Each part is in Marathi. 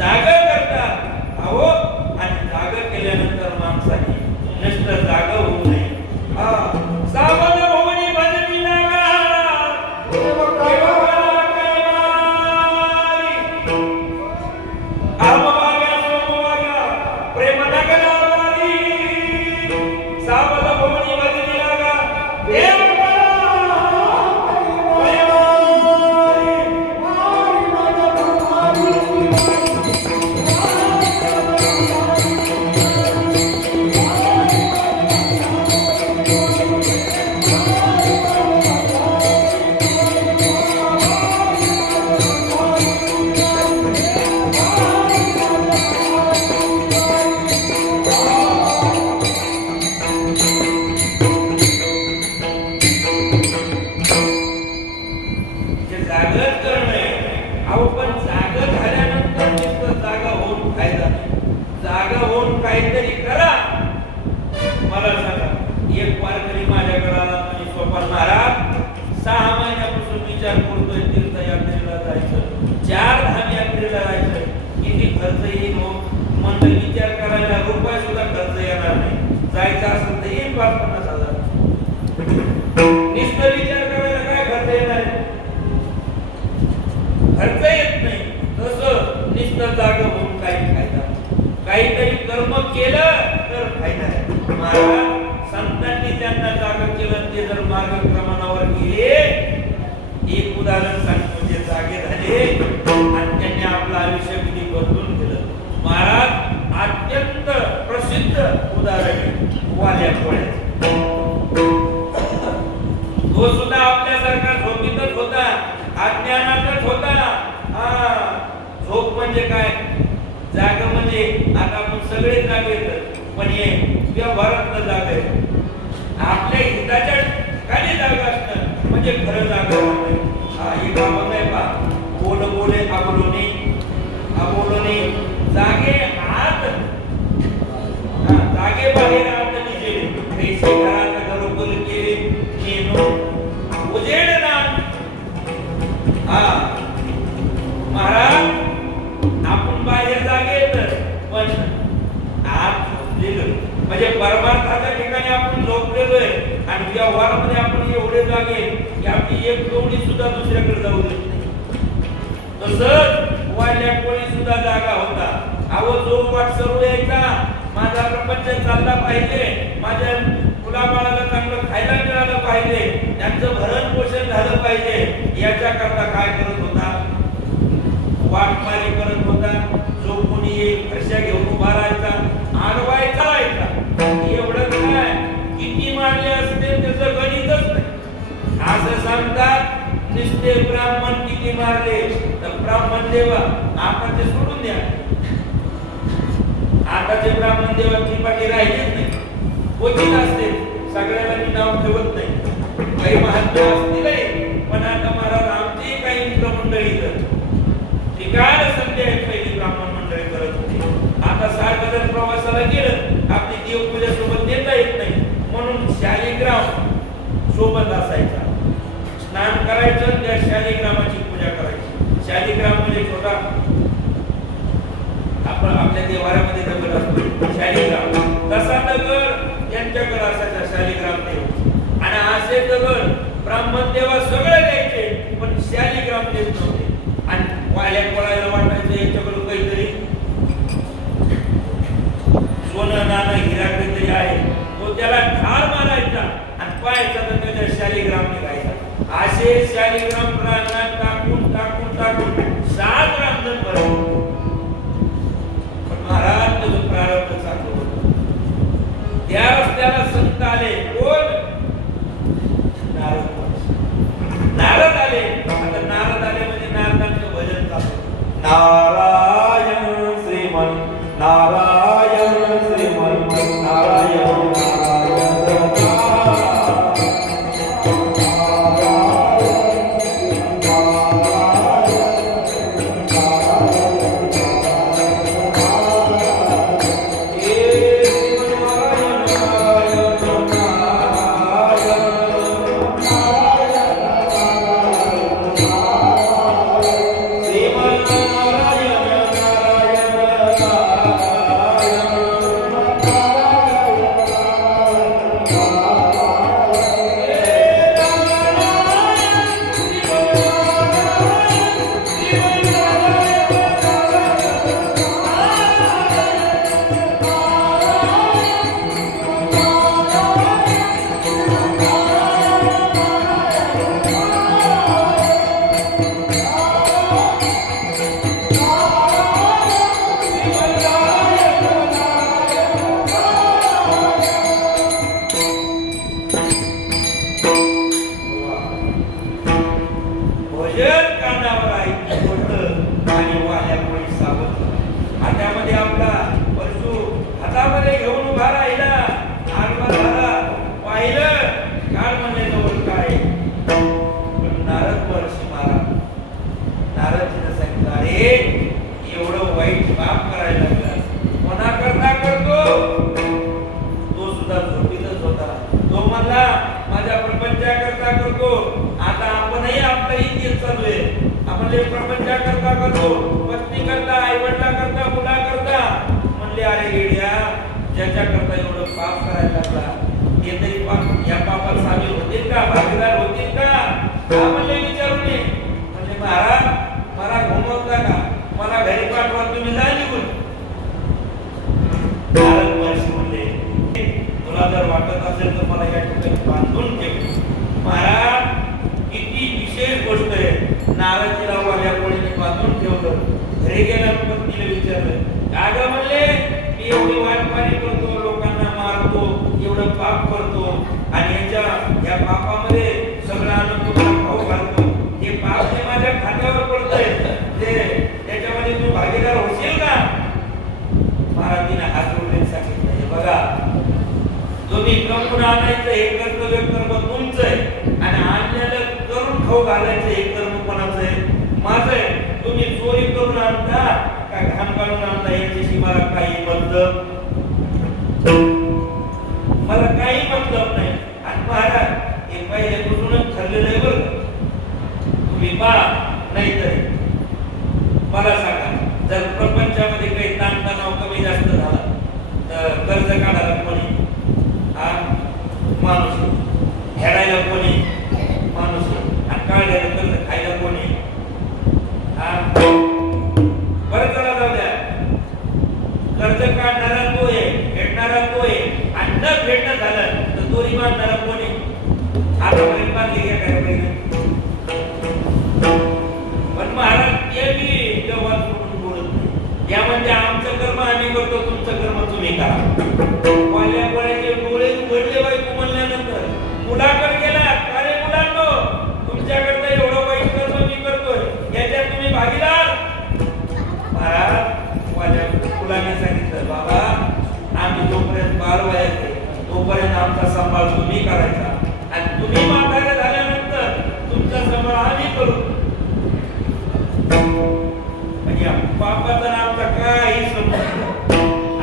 जागा करतात अहो, आणि जागा केल्यानंतर माणसाने नुसतं जागा होऊ नये. सावध भुवनी भजनी लागा प्रेम नगरारी सावध भुवनी भजनी लागा देव काहीतरी करा. मला सांगा, एक वारकरी माझ्याकडे आला आणि सोपान महाराज 6 महिन्यापासून विचार करतोय तीर्थयात्रेला जायचं, 4 धाम यात्रेला जायचं, किती खर्च येईल हो? म्हणलं विचार करायला रुपये सुद्धा खर्च येणार नाही, जायचं असेल तर येईल 5-50 हजार. नुसतं विचार करायला काय खर्च येणार आहे? खर्च येत नाही. तसं नुसतं जागा होऊन काही फायदा, काहीतरी कर्म केलं तर फायदा आहे. महाराज संतांनी त्यांना जागा केलं, ते जर मार्गक्रमणावर गेले, एक उदाहरण सांगतो, ते जागे झाले आणि त्यांनी आपलं आयुष्य किती बदलून केलं. महाराज अत्यंत प्रसिद्ध उदाहरण वाल्या कोळ्याचं. तो सुद्धा आपल्यासारखा झोपीतच होता, अज्ञानातच होता. झोप म्हणजे काय? जागा म्हणजे आता आपण सगळे जागे पण हे व्यवहारातलं जागा आहे. आपल्या हिताच्या खाली जागा असणं म्हणजे खरं जागा. हे काम काय पा बोल बोले अबोलोने अबोलोने जागे आत, जागे बाहेर आत निजे पैसे घरात घरोघर केले नेनो उजेड ना. महाराज आपण बाहेर जागे पण आत झोपलेलो, म्हणजे परमार्थाच्या ठिकाणी आपण झोपलेलो आहे आणि व्यवहारामध्ये आपण एवढे जागे की आपली एक कवडी सुद्धा दुसऱ्याकडे जाऊ देत नाही. तसंच वाल्या कोळी सुद्धा जागा होता. अहो जो वाट सर्व यायचा, माझा प्रपंच चालला पाहिजे, माझ्या मुलाबाळाला चांगलं खायला मिळालं पाहिजे, त्यांचं भरण पोषण झालं पाहिजे, याच्या करता काय करत होता? वाटमारी करत होता. जो कोणी एक फरशा घेऊन उभा राहायचा, आडवायचा राहायचा. एवढं काय किती मारले असते त्याचं गणितच नाही. असं सांगतात नुसते ब्राह्मण किती मारले तर ब्राह्मण देवा आता ते सोडून द्या. आताचे ब्राह्मण देवा कृपाटी राहिलेच नाही, क्वचित असते. सगळ्याला मी नाव ठेवत नाही, काही महात्मा असतील, पण आता महाराज आमची काही मित्रमंडळी ठिकाण संध्या पहिली ब्राह्मण मंडळी करत होती. आता 60 जण प्रवासाला गेलं, आपली देवपूजा सोबत देता येत नाही, म्हणून शालिग्राम सोबत असायचा. स्नान करायचं, त्या शालिग्रामाची पूजा करायची. शालिग्राम म्हणजे छोटा आपण आपल्या देवाऱ्यामध्ये दगड असतो शालिग्राम, तसा दगड त्यांच्याकडे असायचा शालिग्राम देव. आणि असे दगड ब्राह्मण देवा सगळे द्यायचे, पण शालिग्राम देत नव्हते. आणि वाल्या कोळायला वाटायचं यांच्याकडून काहीतरी सोनं नाणं हिरा काहीतरी आहे, तो त्याला ठार मारायचा आणि पाहायचा तर त्याच्या शालिग्राम निघायचा. असे शालिग्राम प्राणात टाकून टाकून टाकून 7 रामजण भरले. पण महाराज त्याचं प्रारंभ चालू होतं. त्या रस्त्याला संत आले. कोण? नारद आले. आता नारद आले म्हणजे नारदांचं भजन चालू. नारायण श्रीमन नारायण श्रीमन नारायण पत्नी करता, आई वडिला करता, मुला करता. म्हणले अरे येड्या, ज्याच्या करता एवढं पाप करायला लागला हे तरी पाप या पापात सामील होतील का, भागीदार होतील का? का म्हणले विचारून ये. म्हणजे महाराज मला घुमवता का, मला घरी पाठवा, तुम्ही जा निघून. नारद महर्षी म्हणले तुला जर वाटत असेल तर मला या ठिकाणी बांधून ठेव. महाराज किती विशेष गोष्ट आहे. नारदजीला वाल्या कोणीने बांधून ठेवलं. घरी गेल्या पत्नीला विचारलं का ग, म्हणले मी एवढी वाटपाणी करतो, लोकांना मारतो, एवढं पाप करतो आणि या पापामध्ये सगळं आणून तुम्हाला खाऊ घालतो. हे पाप जे माझ्या खात्यावर पडतंय ते त्याच्यामध्ये तू भागीदार होशील का? महाराजांनी हात जोडून सांगितलं हे बघा, तुम्ही कमवून आणायचं हे कर्तव्य कर्म तुमचं आहे आणि आणलेलं करून खाऊ घालायचं हे कर्म कोणाचं आहे? माझं आहे. तुम्ही चोरी करून आणता का घाण काढून आणता याच्याशी मला काही मतलब नाही. आणि महाराज हे पहिल्यापासूनच ठरलेलं आहे बरं. तुम्ही पहा, नाहीतरी मला सांगा, जर प्रपंचामध्ये काही ताणतणाव कमी जास्त झाला तर कर्ज काढायला कोणी? हा माणूस. फेडायला कोणी? माणूस. आणि काढलेलं कर्ज खायला कोणी? हा बरं, चला जाऊ द्या. कर्ज काढणारा तो आहे, फेडणारा तो आहे आणि न फेडणं झालं तर दोरी बांधणारा कोणी? आतापर्यंत बांधली घ्या काय पाहिजे. पण महाराज ते मी व्यवहार सोडून बोलत नाही. या म्हणजे आमचं कर्म आम्ही करतो, तुमचं कर्म तुम्ही करा. वाल्या वळ्याचे डोळे उघडले बायको म्हणल्यानंतर मुलाकडे गेला, अरे मुलांनो तुमच्याकडनं एवढं वाईट कर्म मी करतोय याच्यात तुम्ही भागीदार? महाराज वाल्या मुलाने सांगितलं बाबा आम्ही जोपर्यंत बाल वयाचे तोपर्यंत आमचा सांभाळ तुम्ही करायचा आणि तुम्ही म्हातारे झाल्यानंतर तुमचा सांभाळ आम्ही करू. या पापाचा आमचा काही संबंध.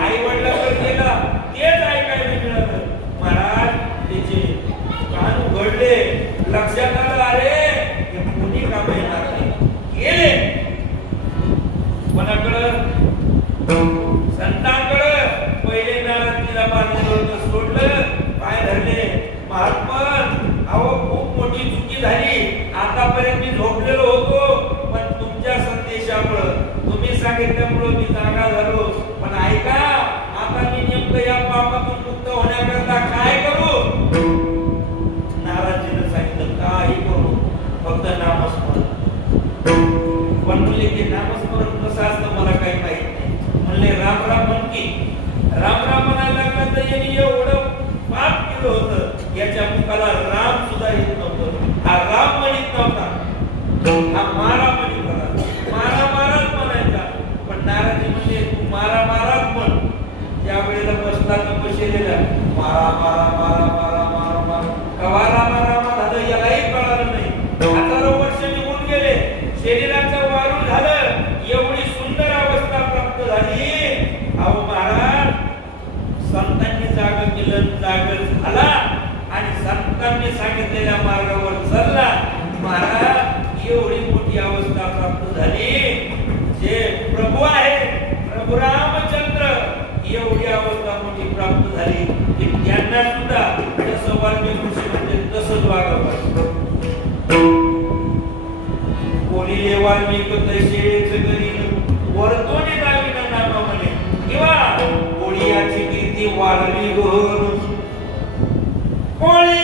आई वडिलांकडे गेला तेच ऐकायला मिळालं. महाराज त्याचे कान उघडले, लक्षात आलं अरे हे कोणी काम येणार नाही. गेले कोणाकडं? संतांकडं. पहिले नारदजीला बांधलेलं होतं, सोडलं, पाय धरले. महात्मन अहो खूप मोठी चुकी झाली, आतापर्यंत मी झोपलेलो होतो पण तुमच्या संदेशामुळं, तुम्ही सांगितल्यामुळं मी जागा झालो. पण ऐका, आता मी नेमकं या पापातून मुक्त होण्याकरता काय करू? नारदजीने सांगितलं काही करू, फक्त नामस्मरण. पण म्हणले की नामस्मरण कसं असतं मला काही माहित नाही. म्हणले राम राम म्हण की. राम राम म्हणायला लागला तर यांनी एवढं पाप केलं होतं याच्या मुखाला राम सुद्धा येत नव्हतं. हा राम म्हणत नव्हता, हा मारा म्हणत होता. मारा माराच म्हणायचा. पण नारदजी म्हणले तू मारा माराच म्हण. त्यावेळेला बसला तपशिलेला मारा मारा मारा मारा मारा मारा कवा रामा रामा झालं यालाही कळालं नाही. 1000 वर्ष निघून गेले, शरीराचं वारून झालं, एवढी सुंदर अवस्था प्राप्त झाली. अहो महाराज संतांनी जाग केलं, जाग झाला आणि संतांनी सांगितलेल्या मार्गावर चालला. महाराज एवढी मोठी अवस्था प्राप्त झाली. जे प्रभू आहे, प्रभू रामचंद्र, एवढी अवस्था मोठी प्राप्त झाली की त्यांना सुद्धा जसं वाल्मिकी ऋषी म्हणजे तसंच वागावं. कोणी वाल्मिकी तसेच करीन वर्तोनी दाविना नामा म्हणे किंवा कोणी याची कीर्ती वाढली गो कोणी